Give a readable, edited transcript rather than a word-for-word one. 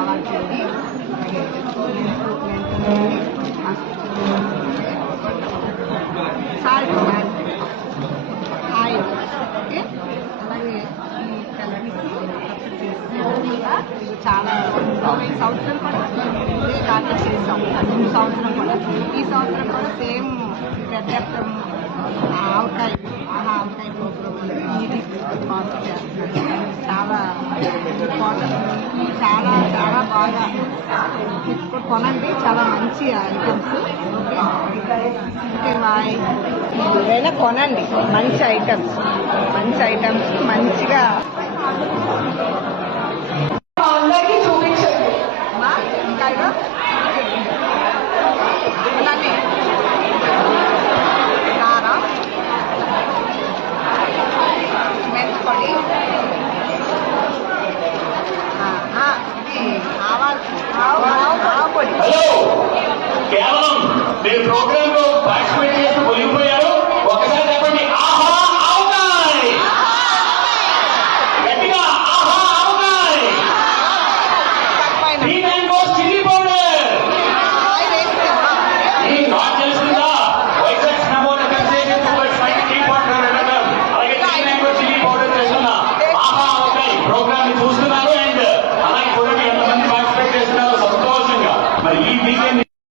ఆవాలు salt oil okay. అలాగే ఈ కలిపి ఇది చాలా ఈ సంవత్సరం కూడా ఇదే టార్గెట్ చేసాం. ఈ సంవత్సరం కూడా సేమ్ పెద్ద ఆవకాయ ప్రోగ్రామ్ ఇది చాలా చాలా చాలా బాగా కొనండి. చాలా మంచి ఐటమ్స్ ఏదైనా కొనండి. మంచి ఐటమ్స్ మంచిగా